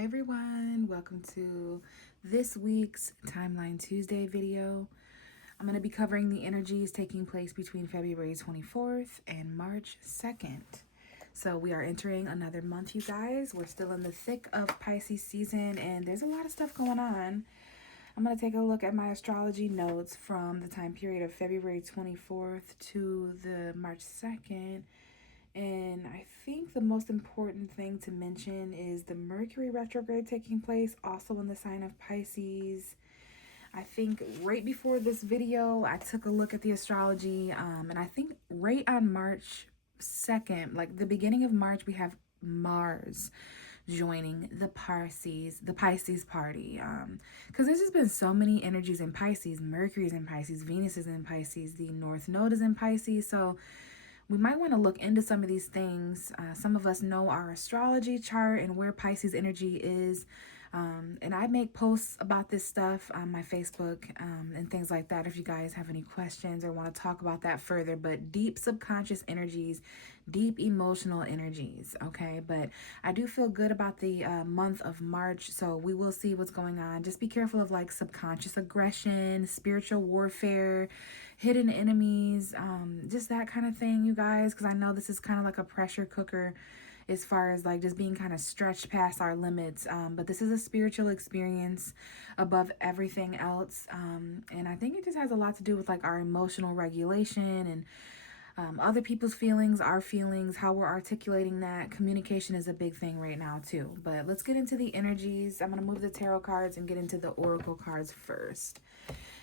Hi everyone, welcome to this week's Timeline Tuesday video. I'm going to be covering the energies taking place between February 24th and March 2nd. So we are entering another month, you guys. We're still in the thick of Pisces season and there's a lot of stuff going on. I'm going to take a look at my astrology notes from the time period of February 24th to the March 2nd. And I think the most important thing to mention is the Mercury retrograde taking place also in the sign of Pisces. I think right before this video, I took a look at the astrology, and I think right on March 2nd, like the beginning of March, we have Mars joining the Pisces party. Because there's just been so many energies in Pisces. Mercury's in Pisces, Venus is in Pisces, the North Node is in Pisces. So we might want to look into some of these things. Some of us know our astrology chart and where Pisces energy is. And I make posts about this stuff on my Facebook and things like that if you guys have any questions or want to talk about that further. But deep subconscious energies, deep emotional energies, okay? But I do feel good about the month of March, so we will see what's going on. Just be careful of like subconscious aggression, spiritual warfare, hidden enemies, just that kind of thing, you guys, because I know this is kind of like a pressure cooker as far as like just being kind of stretched past our limits. But this is a spiritual experience above everything else. And I think it just has a lot to do with like our emotional regulation and other people's feelings, our feelings, how we're articulating that. Communication is a big thing right now too. But let's get into the energies. I'm going to move the tarot cards and get into the oracle cards first.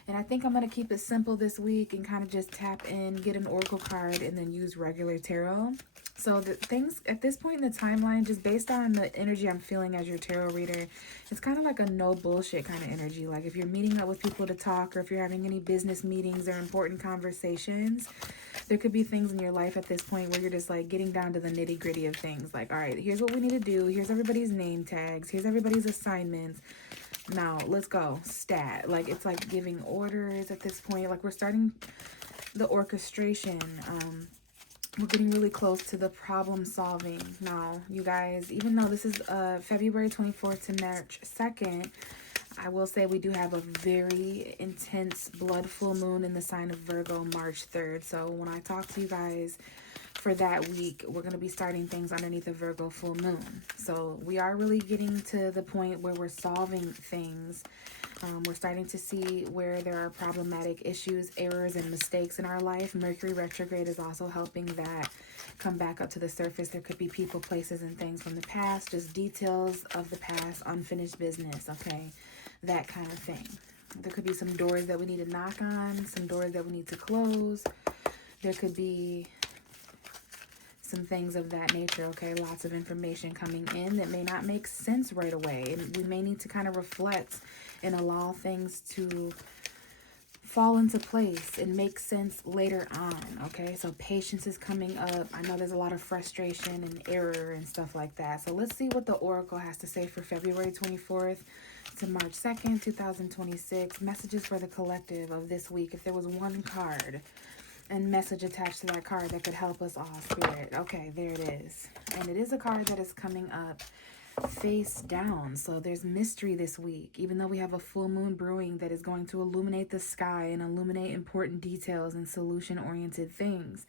And I think I'm going to keep it simple this week and kind of just tap in, get an oracle card, and then use regular tarot. So the things at this point in the timeline, just based on the energy I'm feeling as your tarot reader, it's kind of like a no bullshit kind of energy. Like if you're meeting up with people to talk, or if you're having any business meetings or important conversations, there could be things in your life at this point where you're just like getting down to the nitty gritty of things. Like, all right, here's what we need to do. Here's everybody's name tags. Here's everybody's assignments. Now let's go stat. Like it's like giving orders at this point. Like we're starting the orchestration. We're getting really close to the problem solving now, you guys. Even though this is February 24th to March 2nd, I will say we do have a very intense blood full moon in the sign of Virgo March 3rd. So when I talk to you guys for that week, we're going to be starting things underneath a Virgo full moon. So we are really getting to the point where we're solving things. We're starting to see where there are problematic issues, errors, and mistakes in our life. Mercury retrograde is also helping that come back up to the surface. There could be people, places, and things from the past, just details of the past, unfinished business, okay? That kind of thing. There could be some doors that we need to knock on, some doors that we need to close. There could be some things of that nature, okay? Lots of information coming in that may not make sense right away. And we may need to kind of reflect and allow things to fall into place and make sense later on, okay? So patience is coming up. I know there's a lot of frustration and error and stuff like that. So let's see what the oracle has to say for February 24th to March 2nd, 2026. Messages for the collective of this week. If there was one card and message attached to that card that could help us all, Spirit. Okay, there it is. And it is a card that is coming up face down. So there's mystery this week, even though we have a full moon brewing that is going to illuminate the sky and illuminate important details and solution-oriented things.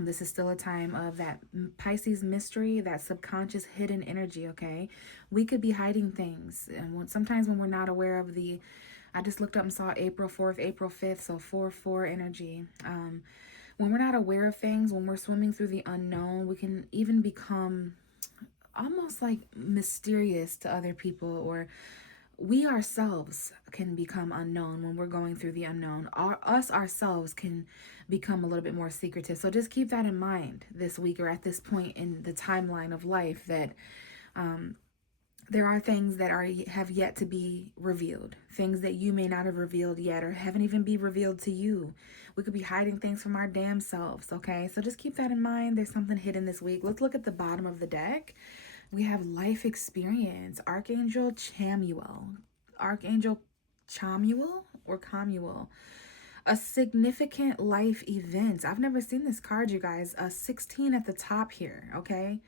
This is still a time of that Pisces mystery, that subconscious hidden energy, okay? We could be hiding things. And sometimes when we're not aware of the, I just looked up and saw April 4th, April 5th, so 4-4 energy. When we're not aware of things, when we're swimming through the unknown, we can even become almost like mysterious to other people, or we ourselves can become unknown when we're going through the unknown. Us ourselves can become a little bit more secretive. So just keep that in mind this week or at this point in the timeline of life, that there are things that have yet to be revealed, things that you may not have revealed yet or haven't even been revealed to you. We could be hiding things from our damn selves, okay? So just keep that in mind. There's something hidden this week. Let's look at the bottom of the deck. We have life experience, Archangel Chamuel. Archangel Chamuel or Camuel. A significant life event. I've never seen this card, you guys. A 16 at the top here, okay?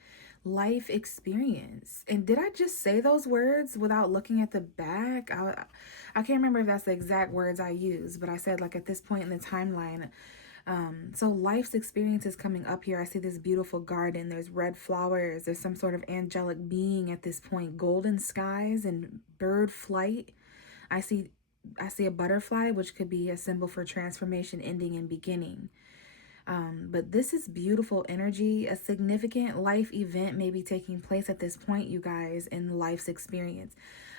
life experience. And did I just say those words without looking at the back? I can't remember if that's the exact words I used, but I said like at this point in the timeline. So life's experience is coming up here. I see this beautiful garden. There's red flowers. There's some sort of angelic being at this point. Golden skies and bird flight. I see I see a butterfly, which could be a symbol for transformation, ending, and beginning. But this is beautiful energy. A significant life event may be taking place at this point, you guys, in life's experience.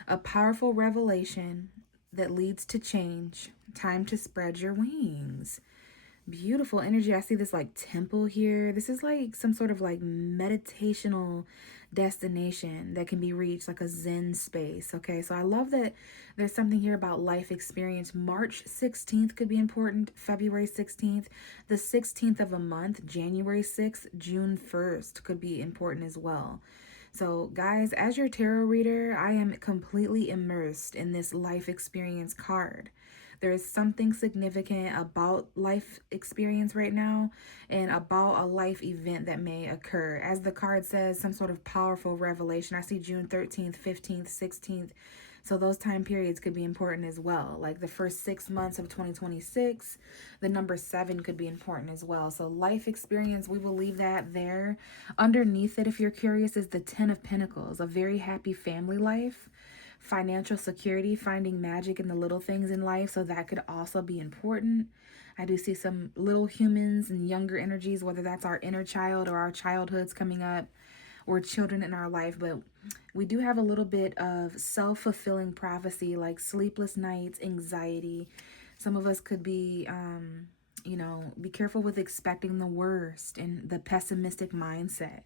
A powerful revelation that leads to change. Time to spread your wings. Beautiful energy. I see this like temple here. This is like some sort of like meditational destination that can be reached, like a Zen space. Okay, so I love that there's something here about life experience. March 16th could be important, February 16th, the 16th of a month, January 6th, June 1st could be important as well. So, guys, as your tarot reader, I am completely immersed in this life experience card. There is something significant about life experience right now and about a life event that may occur. As the card says, some sort of powerful revelation. I see June 13th, 15th, 16th. So those time periods could be important as well. Like the first 6 months of 2026, the number 7 could be important as well. So life experience, we will leave that there. Underneath it, if you're curious, is the 10 of Pentacles, a very happy family life, financial security, finding magic in the little things in life. So that could also be important. I do see some little humans and younger energies, whether that's our inner child or our childhoods coming up, or children in our life. But we do have a little bit of self-fulfilling prophecy, like sleepless nights, anxiety. Some of us could be, be careful with expecting the worst and the pessimistic mindset.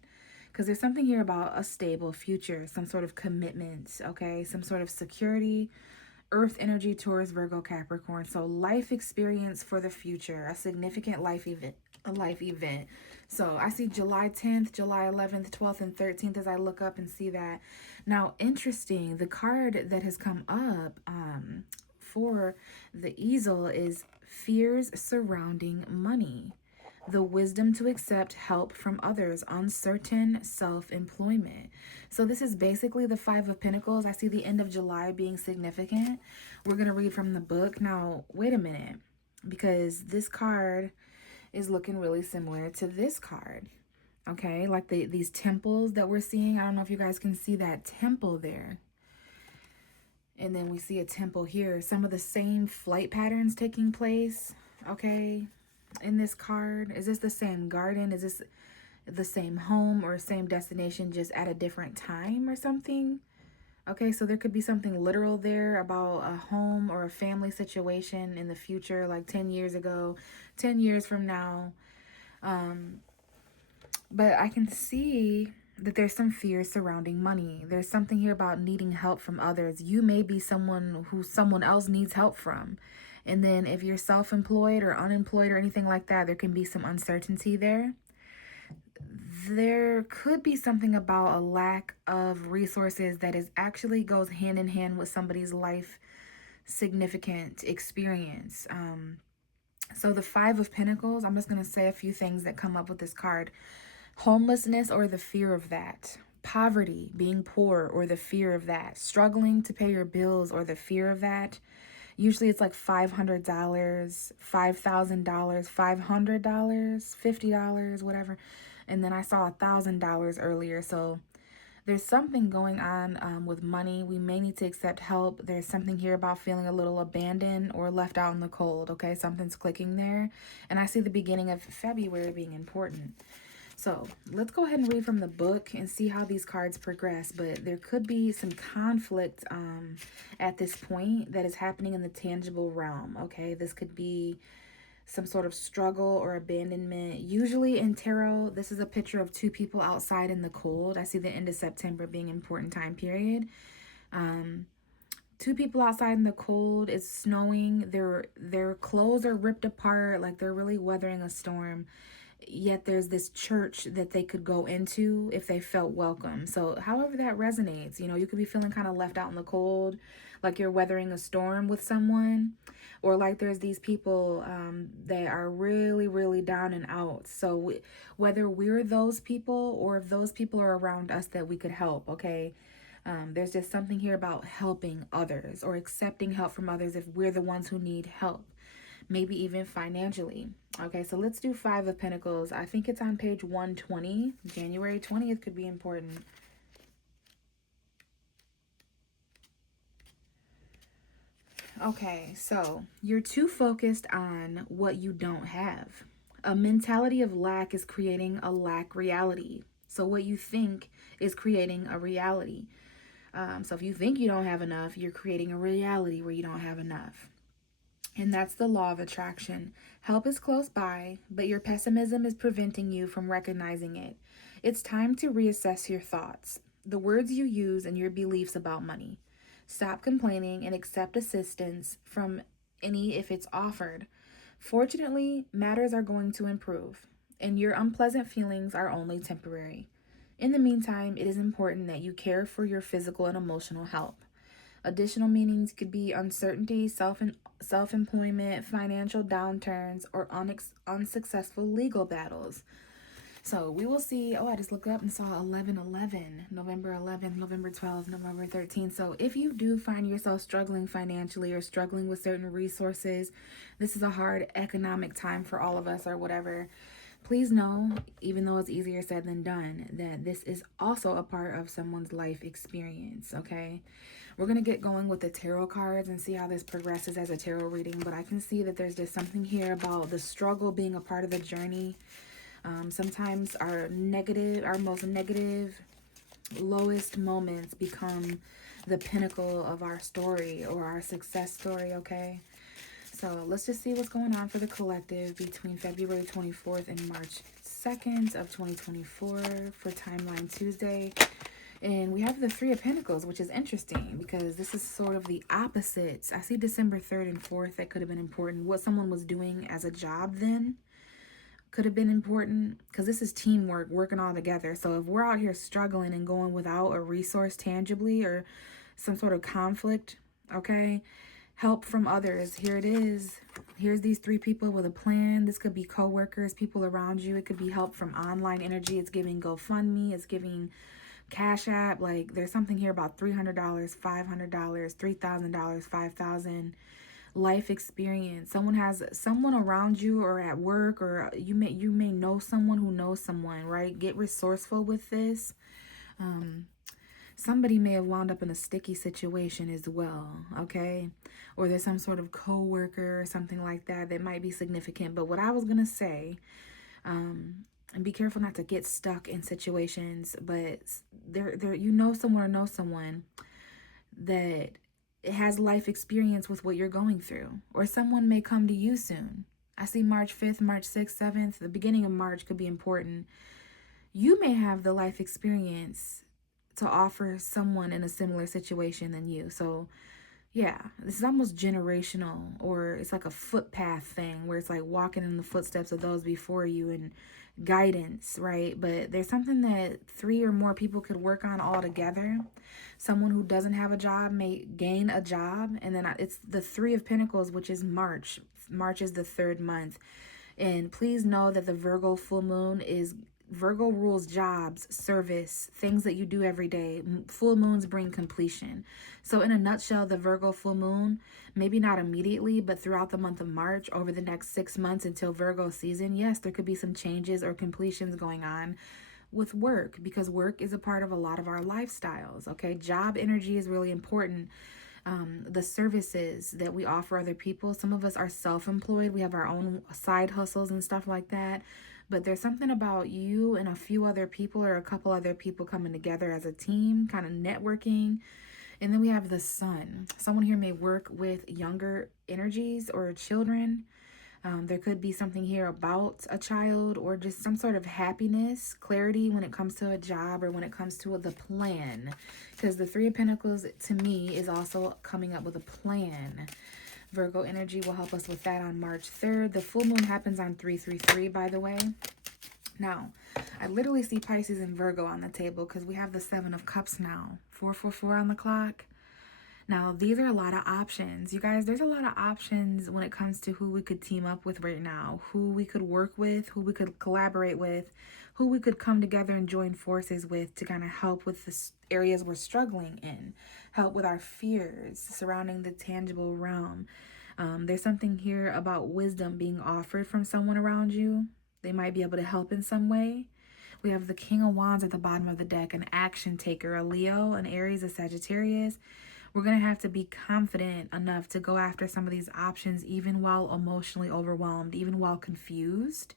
Because there's something here about a stable future, some sort of commitment, okay? Some sort of security, Earth energy, Taurus, Virgo, Capricorn. So life experience for the future, a significant life event, a life event. So I see July 10th, July 11th, 12th, and 13th as I look up and see that. Now, interesting, the card that has come up for the easel is fears surrounding money. The wisdom to accept help from others, uncertain self-employment. So this is basically the 5 of Pentacles. I see the end of July being significant. We're going to read from the book. Now, wait a minute, because this card is looking really similar to this card. Okay, like these temples that we're seeing. I don't know if you guys can see that temple there. And then we see a temple here. Some of the same flight patterns taking place. Okay, in this card. Is this the same garden? Is this the same home or same destination, just at a different time or something? Okay, so there could be something literal there about a home or a family situation in the future, like 10 years ago, 10 years from now. But I can see that there's some fears surrounding money. There's something here about needing help from others. You may be someone who someone else needs help from. And then if you're self-employed or unemployed or anything like that, there can be some uncertainty there. There could be something about a lack of resources that is actually goes hand in hand with somebody's life significant experience. So the 5 of Pentacles, I'm just going to say a few things that come up with this card. Homelessness or the fear of that. Poverty, being poor or the fear of that. Struggling to pay your bills or the fear of that. Usually it's like $500, $5,000, $500, $50, whatever. And then I saw $1,000 earlier. So there's something going on with money. We may need to accept help. There's something here about feeling a little abandoned or left out in the cold. Okay, something's clicking there. And I see the beginning of February being important. So let's go ahead and read from the book and see how these cards progress. But there could be some conflict at this point that is happening in the tangible realm. Okay, this could be some sort of struggle or abandonment. Usually in tarot, this is a picture of 2 people outside in the cold. I see the end of September being an important time period. 2 people outside in the cold. It's snowing. Their clothes are ripped apart, like they're really weathering a storm. yet there's this church that they could go into if they felt welcome. So however that resonates, you know, you could be feeling kind of left out in the cold, like you're weathering a storm with someone, or like there's these people that are really, really down and out. So whether we're those people or if those people are around us that we could help, okay? There's just something here about helping others or accepting help from others if we're the ones who need help, maybe even financially. Okay, so let's do Five of Pentacles. I think it's on page 120. January 20th could be important. Okay, so you're too focused on what you don't have. A mentality of lack is creating a lack reality. So what you think is creating a reality. So if you think you don't have enough, you're creating a reality where you don't have enough. And that's the law of attraction. Help is close by, but your pessimism is preventing you from recognizing it. It's time to reassess your thoughts, the words you use, and your beliefs about money. Stop complaining and accept assistance from any if it's offered. Fortunately, matters are going to improve, and your unpleasant feelings are only temporary. In the meantime, it is important that you care for your physical and emotional health. Additional meanings could be uncertainty, self-employment, financial downturns, or unsuccessful legal battles. So we will see. Oh, I just looked up and saw 11/11, November 11th, November 12th, November 13th. So if you do find yourself struggling financially or struggling with certain resources, this is a hard economic time for all of us or whatever. Please know, even though it's easier said than done, that this is also a part of someone's life experience, okay? We're going to get going with the tarot cards and see how this progresses as a tarot reading, but I can see that there's just something here about the struggle being a part of the journey. Sometimes our most negative, lowest moments become the pinnacle of our story or our success story, okay? So let's just see what's going on for the collective between February 24th and March 2nd of 2024 for Timeline Tuesday. And we have the Three of Pentacles, which is interesting because this is sort of the opposite. I see December 3rd and 4th. That could have been important. What someone was doing as a job then could have been important because this is teamwork, working all together. So if we're out here struggling and going without a resource tangibly or some sort of conflict, okay, help from others. Here it is. Here's these three people with a plan. This could be co-workers, people around you. It could be help from online energy. It's giving GoFundMe. It's giving Cash App. Like there's something here about $300, $500, $3,000, $5,000. Life experience. Someone has someone around you or at work, or you may know someone who knows someone, right? Get resourceful with this. Somebody may have wound up in a sticky situation as well, okay? Or there's some sort of co-worker or something like that that might be significant. But what I was gonna say, and be careful not to get stuck in situations, but there you know someone that has life experience with what you're going through, or someone may come to you soon. I see March 5th, March 6th, 7th, the beginning of March could be important. You may have the life experience to offer someone in a similar situation than you. So yeah, this is almost generational, or it's like a footpath thing where it's like walking in the footsteps of those before you and guidance, right? But there's something that three or more people could work on all together. Someone who doesn't have a job may gain a job. And then it's the Three of Pentacles, which is March. March is the third month. And please know that the Virgo full moon is Virgo rules jobs, service, things that you do every day. Full moons bring completion. So in a nutshell, the Virgo full moon, maybe not immediately, but throughout the month of March, over the next 6 months until Virgo season, yes, there could be some changes or completions going on with work, because work is a part of a lot of our lifestyles, okay? Job energy is really important. The services that we offer other people. Some of us are self-employed. We have our own side hustles and stuff like that. But there's something about you and a few other people or a couple other people coming together as a team, kind of networking. And then we have the Sun. Someone here may work with younger energies or children. There could be something here about a child or just some sort of happiness, clarity when it comes to a job or when it comes to the plan. Because the Three of Pentacles, to me, is also coming up with a plan. Virgo energy will help us with that on March 3rd. The full moon happens on 333, by the way. Now, I literally see Pisces and Virgo on the table because we have the Seven of Cups now. 444 on the clock. Now, these are a lot of options. You guys, there's a lot of options when it comes to who we could team up with right now, who we could work with, who we could collaborate with, who we could come together and join forces with to kind of help with the areas we're struggling in, help with our fears surrounding the tangible realm. There's something here about wisdom being offered from someone around you. They might be able to help in some way. We have the King of Wands at the bottom of the deck, an action taker, a Leo, an Aries, a Sagittarius. We're going to have to be confident enough to go after some of these options, even while emotionally overwhelmed, even while confused.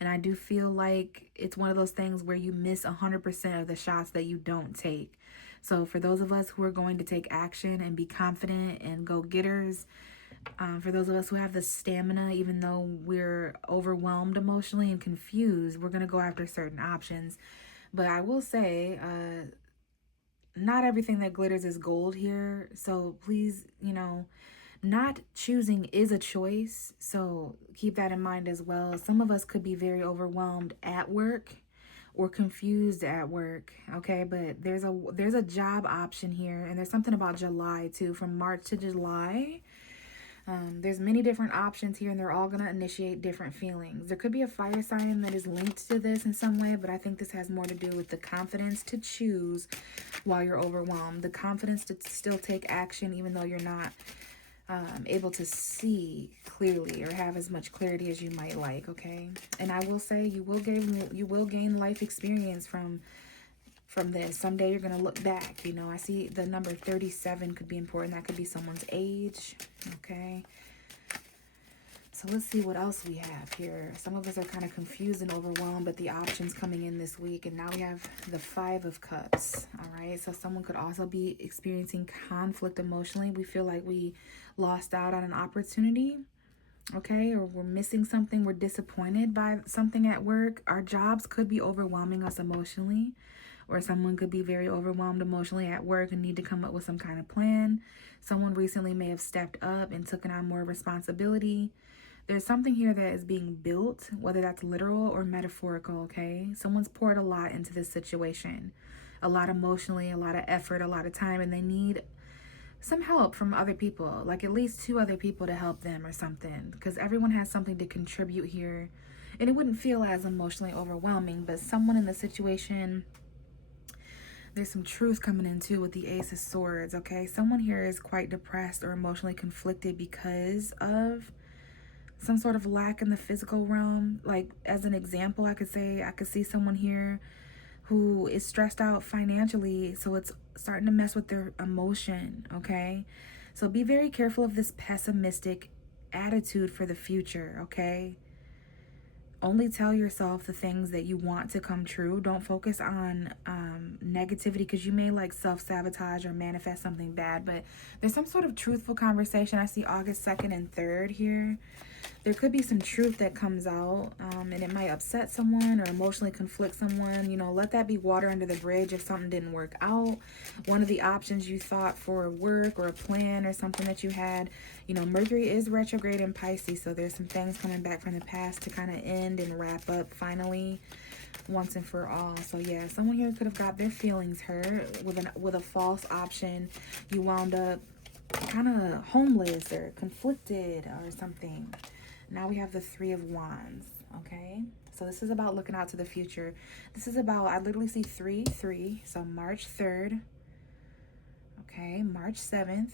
And I do feel like it's one of those things where you miss 100% of the shots that you don't take. So for those of us who are going to take action and be confident and go-getters, for those of us who have the stamina, even though we're overwhelmed emotionally and confused, we're going to go after certain options. But I will say, not everything that glitters is gold here. So please, not choosing is a choice. So keep that in mind as well. Some of us could be very overwhelmed at work or confused at work. Okay, but there's a job option here, and there's something about July too, from March to July. There's many different options here, and they're all going to initiate different feelings. There could be a fire sign that is linked to this in some way, but I think this has more to do with the confidence to choose while you're overwhelmed. The confidence to still take action even though you're not able to see clearly or have as much clarity as you might like, okay? And I will say you will gain life experience from this. Someday you're going to look back. I see the number 37 could be important. That could be someone's age. Okay. So let's see what else we have here. Some of us are kind of confused and overwhelmed, but the options coming in this week. And now we have the 5 of Cups. All right. So someone could also be experiencing conflict emotionally. We feel like we lost out on an opportunity. Okay. Or we're missing something. We're disappointed by something at work. Our jobs could be overwhelming us emotionally. Or someone could be very overwhelmed emotionally at work and need to come up with some kind of plan. Someone recently may have stepped up and taken on more responsibility. There's something here that is being built, whether that's literal or metaphorical, okay? Someone's poured a lot into this situation. A lot emotionally, a lot of effort, a lot of time, and they need some help from other people, like at least 2 other people to help them or something, because everyone has something to contribute here. And it wouldn't feel as emotionally overwhelming, but someone in the situation... There's some truth coming in too with the Ace of Swords, okay? Someone here is quite depressed or emotionally conflicted because of some sort of lack in the physical realm. Like, as an example, I could see someone here who is stressed out financially, so it's starting to mess with their emotion, okay? So be very careful of this pessimistic attitude for the future, okay? Only tell yourself the things that you want to come true. Don't focus on negativity, because you may like self-sabotage or manifest something bad, but there's some sort of truthful conversation. I see August 2nd and 3rd here. There could be some truth that comes out, and it might upset someone or emotionally conflict someone. Let that be water under the bridge if something didn't work out. One of the options you thought for work or a plan or something that you had, Mercury is retrograde in Pisces, so there's some things coming back from the past to kind of end and wrap up finally once and for all. So yeah, someone here could have got their feelings hurt with a false option. You wound up kind of homeless or conflicted or something. Now we have the 3 of Wands, okay? So this is about looking out to the future. This is about, I literally see 3, so March 3rd, okay, March 7th.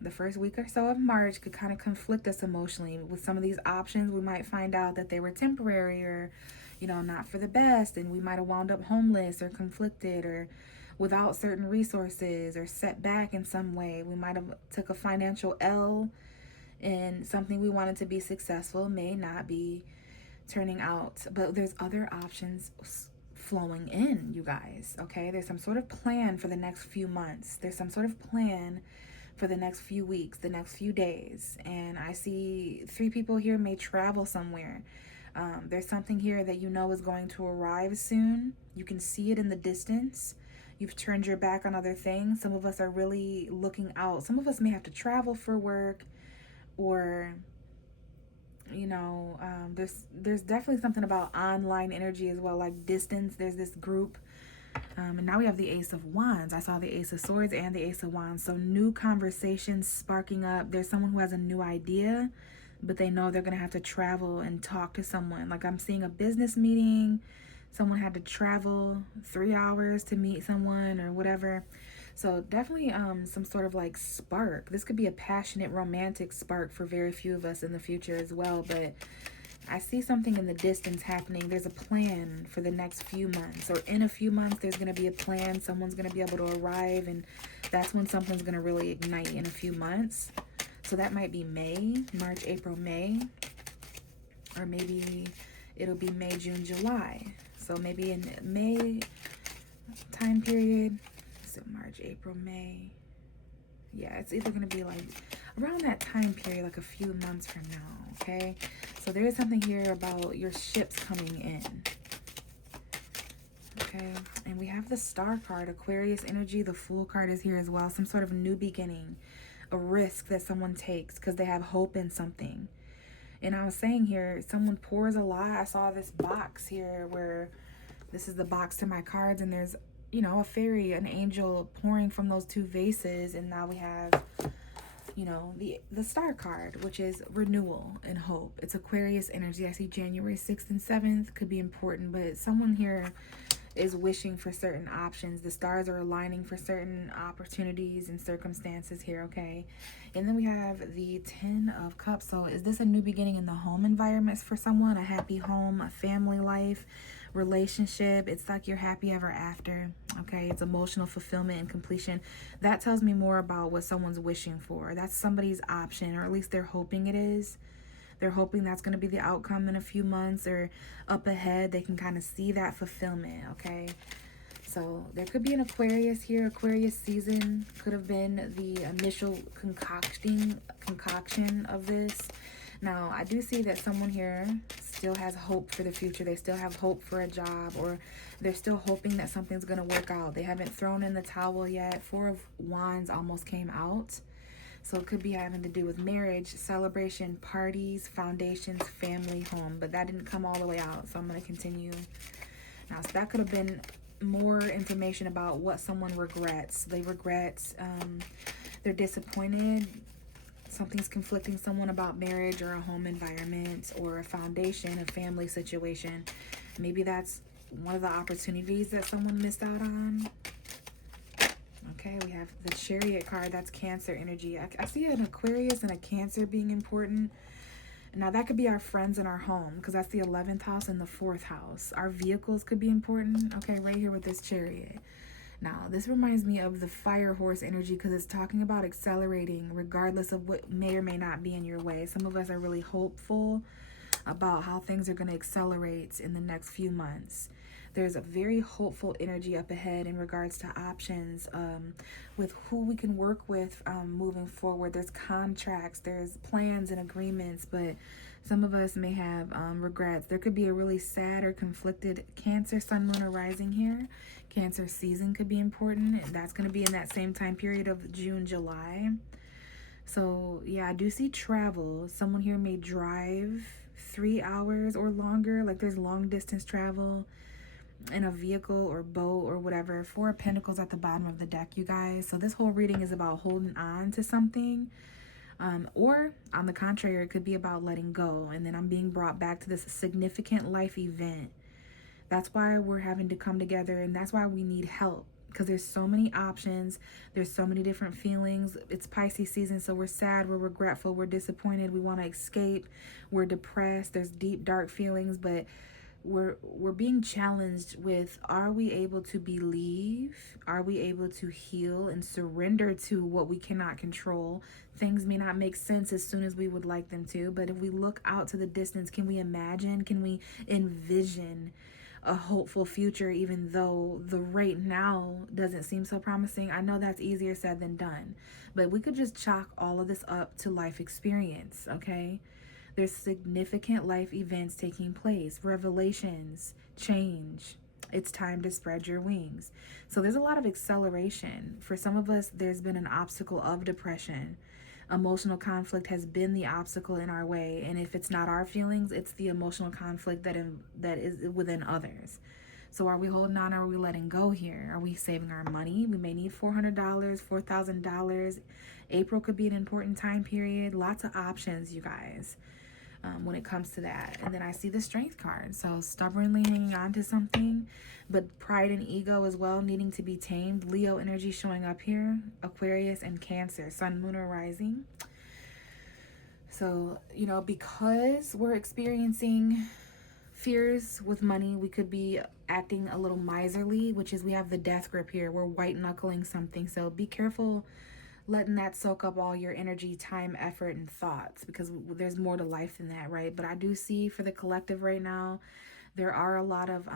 The first week or so of March could kind of conflict us emotionally. With some of these options, we might find out that they were temporary or, not for the best, and we might have wound up homeless or conflicted or without certain resources or set back in some way. We might have took a financial L, and something we wanted to be successful may not be turning out. But there's other options flowing in, you guys, okay? There's some sort of plan for the next few months. There's some sort of plan for the next few weeks, the next few days. And I see 3 people here may travel somewhere. There's something here that is going to arrive soon. You can see it in the distance. You've turned your back on other things. Some of us are really looking out. Some of us may have to travel for work, or You know, there's definitely something about online energy as well, like distance. There's this group. And now we have the Ace of Wands. I saw the Ace of Swords and the Ace of Wands. So new conversations sparking up. There's someone who has a new idea, but they know they're going to have to travel and talk to someone. Like I'm seeing a business meeting. Someone had to travel 3 hours to meet someone or whatever. So definitely some sort of like spark. This could be a passionate romantic spark for very few of us in the future as well, but I see something in the distance happening. There's a plan for the next few months, or in a few months there's going to be a plan. Someone's going to be able to arrive, and that's when something's going to really ignite in a few months. So that might be May, March, April, May, or maybe it'll be May, June, July. So maybe in May time period, so March, April, May. Yeah, it's either going to be like around that time period, like a few months from now, okay? So there is something here about your ships coming in, okay? And we have the Star card, Aquarius energy. The Fool card is here as well. Some sort of new beginning, a risk that someone takes because they have hope in something. And I was saying here, someone pours a lot. I saw this box here where this is the box to my cards, and there's, you know, a fairy, an angel pouring from those two vases. And now we have, you know, the Star card, which is renewal and hope. It's Aquarius energy. I see January 6th and 7th could be important, but someone here is wishing for certain options. The stars are aligning for certain opportunities and circumstances here, okay? And then we have the 10 of Cups. So is this a new beginning in the home environments for someone? A happy home, a family life, relationship. It's like you're happy ever after, okay? It's emotional fulfillment and completion. That tells me more about what someone's wishing for. That's somebody's option, or at least they're hoping it is. They're hoping that's going to be the outcome in a few months or up ahead. They can kind of see that fulfillment, okay? So there could be an Aquarius here. Aquarius season could have been the initial concoction of this. Now, I do see that someone here still has hope for the future. They still have hope for a job, or they're still hoping that something's going to work out. They haven't thrown in the towel yet. 4 of Wands almost came out. So it could be having to do with marriage, celebration, parties, foundations, family, home. But that didn't come all the way out, so I'm going to continue. Now, so that could have been more information about what someone regrets. They regret, they're disappointed. Something's conflicting someone about marriage or a home environment or a foundation, a family situation. Maybe that's one of the opportunities that someone missed out on. Okay, we have the Chariot card. That's Cancer energy. I see an Aquarius and a Cancer being important. Now, that could be our friends in our home, because that's the 11th house and the 4th house. Our vehicles could be important. Okay, right here with this Chariot. Now, this reminds me of the Fire Horse energy, because it's talking about accelerating regardless of what may or may not be in your way. Some of us are really hopeful about how things are going to accelerate in the next few months. There's a very hopeful energy up ahead in regards to options with who we can work with moving forward. There's contracts, there's plans and agreements, but some of us may have regrets. There could be a really sad or conflicted Cancer, Sun, Moon, or Rising here. Cancer season could be important. That's going to be in that same time period of June, July. So, yeah, I do see travel. Someone here may drive 3 hours or longer. Like there's long distance travel in a vehicle or boat or whatever. 4 of Pentacles at the bottom of the deck, you guys. So this whole reading is about holding on to something. Or on the contrary, it could be about letting go. And then I'm being brought back to this significant life event. That's why we're having to come together, and that's why we need help. Because there's so many options, there's so many different feelings. It's Pisces season, so we're sad, we're regretful, we're disappointed, we want to escape, we're depressed, there's deep dark feelings, but we're being challenged with, are we able to believe? Are we able to heal and surrender to what we cannot control? Things may not make sense as soon as we would like them to, but if we look out to the distance, can we imagine? Can we envision a hopeful future, even though the right now doesn't seem so promising? I know that's easier said than done, but we could just chalk all of this up to life experience, okay? There's significant life events taking place, revelations, change. It's time to spread your wings. So there's a lot of acceleration. For some of us, there's been an obstacle of depression, Emotional conflict has been the obstacle in our way, and if it's not our feelings, it's the emotional conflict that is within others. So are we holding on, or are we letting go here? Are we saving our money? We may need $400, $4,000. April could be an important time period. Lots of options, you guys, when it comes to that. And then I see the Strength card. So stubbornly hanging on to something, but pride and ego as well needing to be tamed. Leo energy showing up here. Aquarius and Cancer. Sun, Moon, or Rising. So, because we're experiencing fears with money, we could be acting a little miserly, which is we have the Death grip here. We're white knuckling something. So be careful letting that soak up all your energy, time, effort, and thoughts, because there's more to life than that, right? But I do see for the collective right now, there are a lot of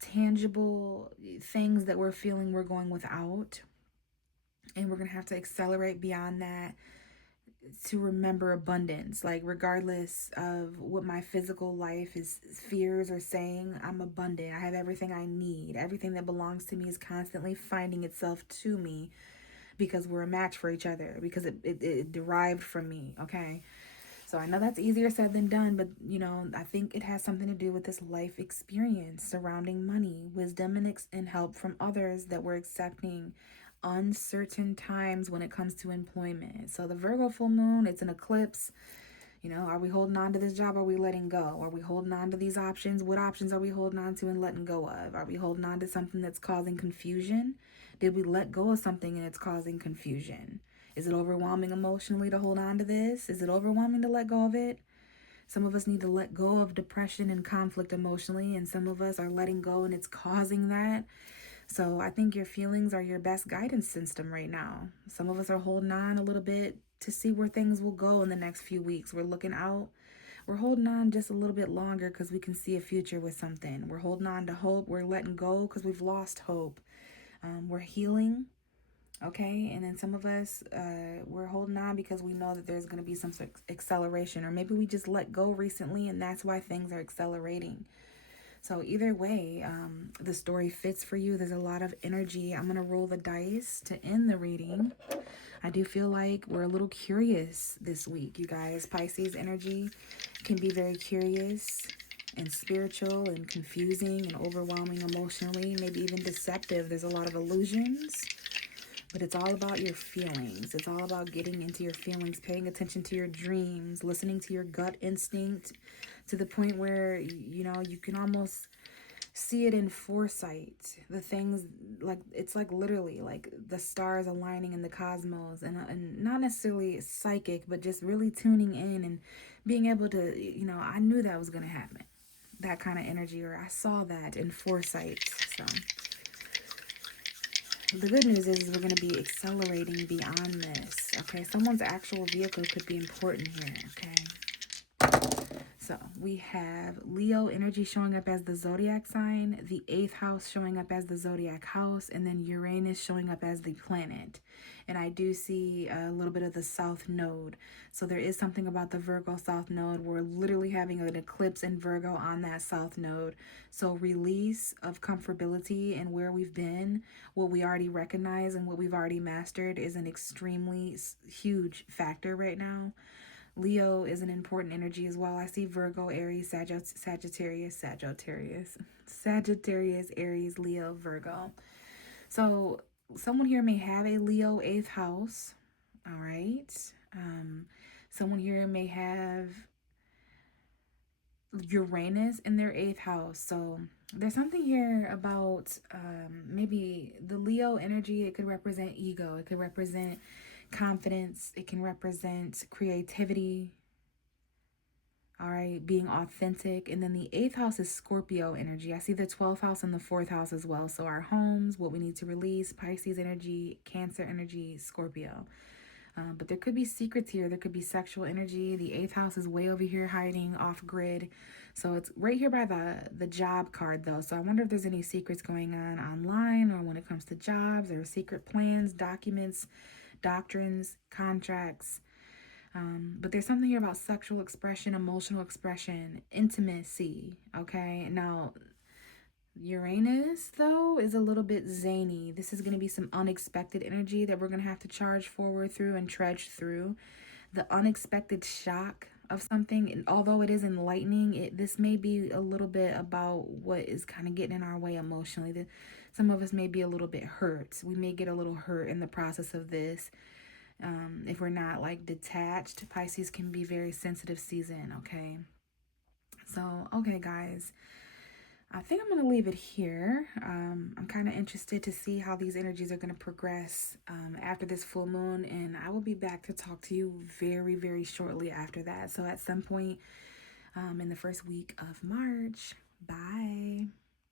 tangible things that we're feeling we're going without. And we're going to have to accelerate beyond that to remember abundance. Like, regardless of what my physical life is fears or saying, I'm abundant. I have everything I need. Everything that belongs to me is constantly finding itself to me, because we're a match for each other, because it derived from me. Okay, so I know that's easier said than done, but I think it has something to do with this life experience surrounding money, wisdom, and help from others that we're accepting uncertain times when it comes to employment. So the Virgo full moon, it's an eclipse. Are we holding on to this job? Are we letting go? Are we holding on to these options? What options are we holding on to and letting go of? Are we holding on to something that's causing confusion? Did we let go of something and it's causing confusion? Is it overwhelming emotionally to hold on to this? Is it overwhelming to let go of it? Some of us need to let go of depression and conflict emotionally, and some of us are letting go and it's causing that. So I think your feelings are your best guidance system right now. Some of us are holding on a little bit to see where things will go in the next few weeks. We're looking out. We're holding on just a little bit longer because we can see a future with something. We're holding on to hope. We're letting go because we've lost hope. We're healing. Okay, and then some of us, we're holding on because we know that there's going to be some acceleration, or maybe we just let go recently and that's why things are accelerating. So either way, the story fits for you. There's a lot of energy. I'm going to roll the dice to end the reading. I do feel like we're a little curious this week, you guys. Pisces energy can be very curious and spiritual and confusing and overwhelming emotionally, maybe even deceptive. There's a lot of illusions, but it's all about your feelings. It's all about getting into your feelings, paying attention to your dreams, listening to your gut instinct, to the point where, you can almost see it in foresight. The things, like, it's like literally like the stars aligning in the cosmos, and not necessarily psychic, but just really tuning in and being able to, I knew that was going to happen. That kind of energy, or I saw that in foresight. So the good news is we're going to be accelerating beyond this. Okay, someone's actual vehicle could be important here. Okay. So we have Leo energy showing up as the zodiac sign, the 8th house showing up as the zodiac house, and then Uranus showing up as the planet. And I do see a little bit of the south node. So there is something about the Virgo south node. We're literally having an eclipse in Virgo on that south node. So release of comfortability and where we've been, what we already recognize and what we've already mastered is an extremely huge factor right now. Leo is an important energy as well. I see Virgo, Aries, Sagittarius, Aries, Leo, Virgo. So someone here may have a Leo 8th house. All right. Someone here may have Uranus in their 8th house. So there's something here about maybe the Leo energy. It could represent ego. It could represent confidence. It can represent creativity. All right, being authentic. And then the 8th house is Scorpio energy. I see the 12th house and the 4th house as well. So our homes, what we need to release, Pisces energy, Cancer energy, Scorpio. But there could be secrets here. There could be sexual energy. The 8th house is way over here hiding off grid. So it's right here by the job card though. So I wonder if there's any secrets going on online, or when it comes to jobs, or secret plans, documents, doctrines, contracts. But there's something here about sexual expression, emotional expression, intimacy. Okay. Now, Uranus, though, is a little bit zany. This is going to be some unexpected energy that we're going to have to charge forward through and trudge through. The unexpected shock of something, and although it is enlightening, this may be a little bit about what is kind of getting in our way emotionally. Some of us may be a little bit hurt. We may get a little hurt in the process of this. If we're not like detached, Pisces can be very sensitive season, okay? So, okay, guys, I think I'm going to leave it here. I'm kind of interested to see how these energies are going to progress after this full moon, and I will be back to talk to you very, very shortly after that. So at some point in the first week of March. Bye.